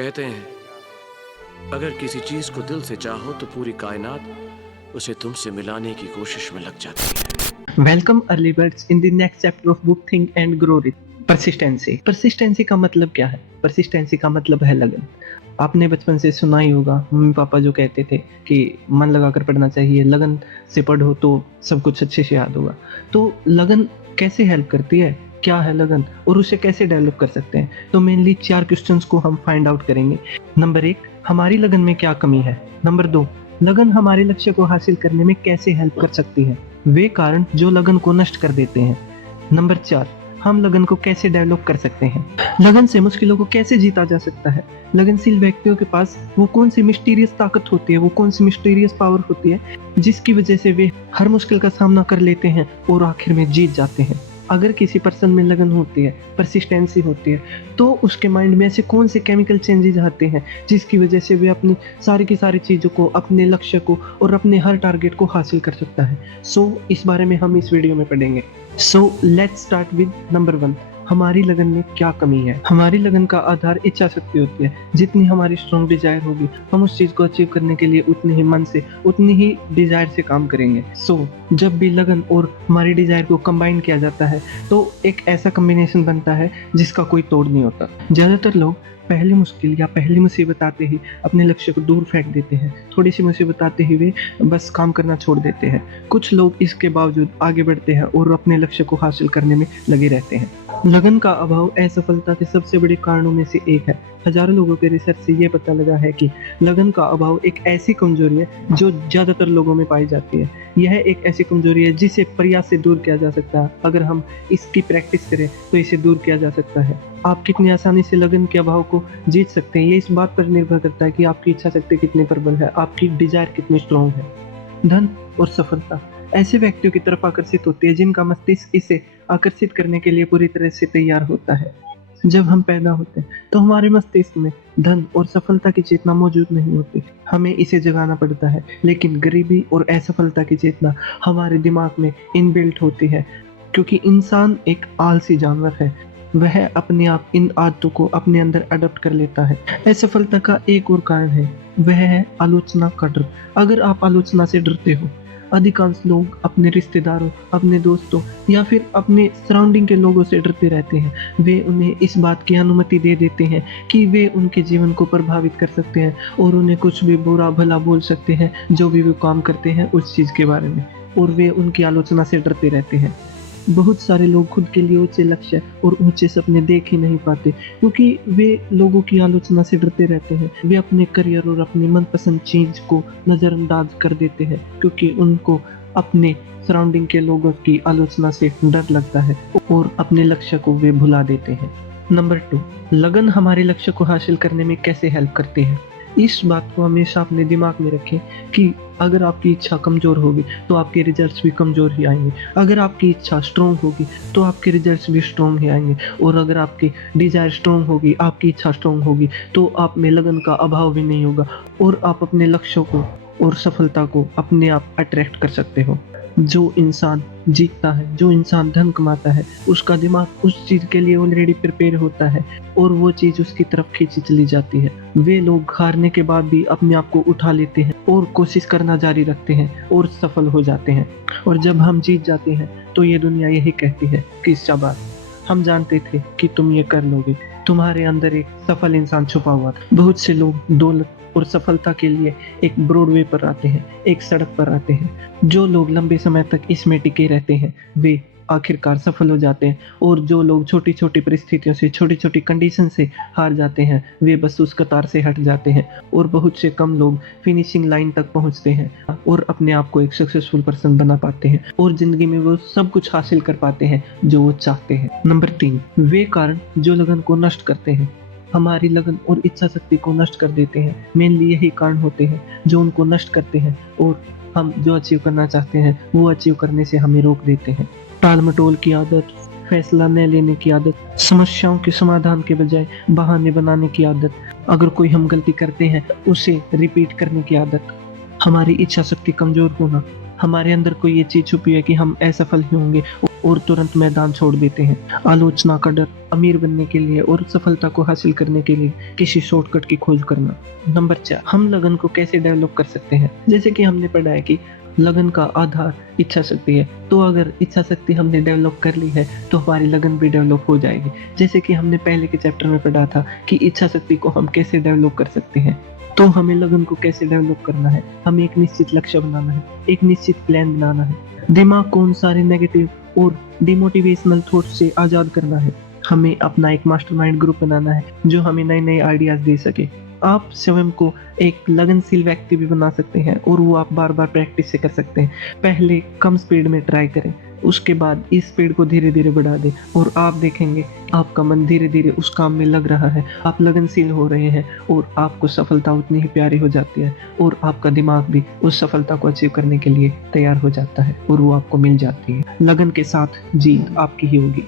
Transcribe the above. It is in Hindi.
कहते हैं अगर किसी चीज को दिल से चाहो तो पूरी कायनात उसे तुमसे मिलाने की कोशिश में लग जाती है। Welcome early birds in the next chapter of book think and grow rich. Persistency. Persistency का मतलब क्या है? परसिस्टेंसी का मतलब है लगन। आपने बचपन से सुना ही होगा, मम्मी पापा जो कहते थे कि मन लगाकर पढ़ना चाहिए, लगन से पढ़ो तो सब कुछ अच्छे से याद होगा। तो लगन कैसे हेल्प करती है, क्या है लगन और उसे कैसे डेवलप कर सकते हैं? तो मेनली 4 क्वेश्चंस को हम फाइंड आउट करेंगे। नंबर 1, हमारी लगन में क्या कमी है। नंबर 2, लगन हमारे लक्ष्य को हासिल करने में कैसे हेल्प कर सकती है, वे कारण जो लगन को नष्ट कर देते हैं। नंबर 4, हम लगन को कैसे डेवलप कर सकते हैं। लगन से मुश्किलों को कैसे जीता जा सकता है। लगनशील व्यक्तियों के पास वो कौन सी मिस्टीरियस ताकत होती है, वो कौन सी मिस्टीरियस पावर होती है जिसकी वजह से वे हर मुश्किल का सामना कर लेते हैं और आखिर में जीत जाते हैं। अगर किसी पर्सन में लगन होती है, परसिस्टेंसी होती है, तो उसके माइंड में ऐसे कौन से केमिकल चेंजेस आते हैं जिसकी वजह से वे अपनी सारी की सारी चीज़ों को, अपने लक्ष्य को और अपने हर टारगेट को हासिल कर सकता है। इस बारे में हम इस वीडियो में पढ़ेंगे। लेट्स स्टार्ट विद नंबर 1, हमारी लगन में क्या कमी है। हमारी लगन का आधार इच्छा शक्ति होती है। जितनी हमारी स्ट्रॉन्ग डिजायर होगी, हम उस चीज को अचीव करने के लिए उतने ही मन से, उतनी ही डिजायर से काम करेंगे। जब भी लगन और हमारी डिजायर को कंबाइन किया जाता है तो एक ऐसा कॉम्बिनेशन बनता है जिसका कोई तोड़ नहीं होता। ज्यादातर लोग पहली मुश्किल या पहली मुसीबत आते ही अपने लक्ष्य को दूर फेंक देते हैं। थोड़ी सी मुसीबत आते ही वे बस काम करना छोड़ देते हैं। कुछ लोग इसके बावजूद आगे बढ़ते हैं और अपने लक्ष्य को हासिल करने में लगे रहते हैं। लगन का अभाव असफलता के सबसे बड़े कारणों में से एक है। हजारों लोगों के रिसर्च से ये पता लगा है कि लगन का अभाव एक ऐसी कमजोरी है जो ज्यादातर लोगों में पाई जाती है। यह एक ऐसी कमजोरी है जिसे प्रयास से दूर किया जा सकता है। अगर हम इसकी प्रैक्टिस करें तो इसे दूर किया जा सकता है। आप कितनी आसानी से लगन के अभाव को जीत सकते हैं, ये इस बात पर निर्भर करता है कि आपकी इच्छा शक्ति कितनी प्रबल है, आपकी डिजायर कितनी स्ट्रॉन्ग है। धन और सफलता ऐसे व्यक्तियों की तरफ आकर्षित होती है जिनका मस्तिष्क इसे आकर्षित करने के लिए पूरी तरह से तैयार होता है। जब हम पैदा होते हैं तो हमारे मस्तिष्क में धन और सफलता की चेतना मौजूद नहीं होती, हमें इसे जगाना पड़ता है। लेकिन गरीबी और असफलता की चेतना हमारे दिमाग में इनबिल्ट होती है, क्योंकि इंसान एक आलसी जानवर है। वह अपने आप इन आदतों को अपने अंदर अडॉप्ट कर लेता है। असफलता का एक और कारण है, वह है आलोचना का डर। अगर आप आलोचना से डरते हो, अधिकांश लोग अपने रिश्तेदारों, अपने दोस्तों या फिर अपने सराउंडिंग के लोगों से डरते रहते हैं। वे उन्हें इस बात की अनुमति दे देते हैं कि वे उनके जीवन को प्रभावित कर सकते हैं और उन्हें कुछ भी बुरा भला बोल सकते हैं जो भी वो काम करते हैं उस चीज़ के बारे में, और वे उनकी आलोचना से डरते रहते हैं। बहुत सारे लोग खुद के लिए ऊंचे लक्ष्य और ऊंचे सपने देख ही नहीं पाते क्योंकि वे लोगों की आलोचना से डरते रहते हैं। वे अपने करियर और अपनी मनपसंद चीज को नजरअंदाज कर देते हैं क्योंकि उनको अपने सराउंडिंग के लोगों की आलोचना से डर लगता है और अपने लक्ष्य को वे भुला देते हैं। नंबर 2, लगन हमारे लक्ष्य को हासिल करने में कैसे हेल्प करती है। इस बात को हमेशा अपने दिमाग में रखें कि अगर आपकी इच्छा कमजोर होगी तो आपके रिजल्ट्स भी कमजोर ही आएंगे। अगर आपकी इच्छा स्ट्रॉन्ग होगी तो आपके रिजल्ट्स भी स्ट्रॉन्ग ही आएंगे। और अगर आपकी डिजायर स्ट्रॉन्ग होगी, आपकी इच्छा स्ट्रॉन्ग होगी, तो आप में लगन का अभाव भी नहीं होगा और आप अपने लक्ष्यों को और सफलता को अपने आप अट्रैक्ट कर सकते हो। जो इंसान जीतता है, जो इंसान धन कमाता है, उसका दिमाग उस चीज के लिए ऑलरेडी प्रिपेयर होता है और वो चीज उसकी तरफ खींची चली जाती है। वे लोग हारने के बाद भी अपने आप को उठा लेते हैं और कोशिश करना जारी रखते हैं और सफल हो जाते हैं। और जब हम जीत जाते हैं तो ये दुनिया यही कहती है कि शाबाश, हम जानते थे कि तुम ये कर लोगे। तुम्हारे अंदर एक सफल इंसान छुपा हुआ था। बहुत से लोग दौलत और सफलता के लिए एक ब्रॉडवे पर आते हैं, एक सड़क पर आते हैं। जो लोग लंबे समय तक इसमें टिके रहते हैं वे आखिरकार सफल हो जाते हैं, और जो लोग छोटी छोटी परिस्थितियों से, छोटी छोटी कंडीशन से हार जाते हैं वे बस उस कतार से हट जाते हैं। और बहुत से कम लोग फिनिशिंग लाइन तक पहुंचते हैं और अपने आप को एक सक्सेसफुल पर्सन बना पाते हैं और जिंदगी में वो सब कुछ हासिल कर पाते हैं जो वो चाहते हैं। नंबर 3, वे कारण जो लगन को नष्ट करते हैं, हमारी लगन और इच्छा शक्ति को नष्ट कर देते हैं। मेनली यही कारण होते हैं जो उनको नष्ट करते हैं और हम जो अचीव करना चाहते हैं वो अचीव करने से हमें रोक देते हैं। टाल मटोल की आदत, फैसला न लेने की आदत, समस्याओं के समाधान के बजाय बहाने बनाने की आदत, अगर कोई हम गलती करते हैं उसे रिपीट करने की आदत, हमारी इच्छा शक्ति कमजोर होना, हमारे अंदर कोई ये चीज छुपी है कि हम असफल ही होंगे और तुरंत मैदान छोड़ देते हैं। आलोचना का डर, अमीर बनने के लिए और सफलता को हासिल करने के लिए किसी शॉर्टकट की खोज करना। नंबर 4, हम लगन को कैसे डेवलप कर सकते हैं। जैसे कि हमने पढ़ा है कि लगन का आधार इच्छा शक्ति है, तो अगर इच्छा शक्ति हमने डेवलप कर ली है तो हमारी लगन भी डेवलप हो जाएगी। जैसे कि हमने पहले के चैप्टर में पढ़ा था कि इच्छा शक्ति को हम कैसे डेवलप कर सकते हैं। तो हमें लगन को कैसे डेवलप करना है, हमें एक निश्चित लक्ष्य बनाना है, एक निश्चित प्लान बनाना है, दिमाग को उन सारे नेगेटिव और डिमोटिवेशनल थॉट से आजाद करना है। हमें अपना एक मास्टरमाइंड ग्रुप बनाना है जो हमें नए नए आइडियाज दे सके। आप स्वयं को एक लगनशील व्यक्ति भी बना सकते हैं और वो आप बार बार प्रैक्टिस से कर सकते हैं। पहले कम स्पीड में ट्राई करें, उसके बाद इस स्पीड को धीरे धीरे बढ़ा दें और आप देखेंगे आपका मन धीरे धीरे उस काम में लग रहा है, आप लगनशील हो रहे हैं और आपको सफलता उतनी ही प्यारी हो जाती है और आपका दिमाग भी उस सफलता को अचीव करने के लिए तैयार हो जाता है और वो आपको मिल जाती है। लगन के साथ जीत आपकी ही होगी।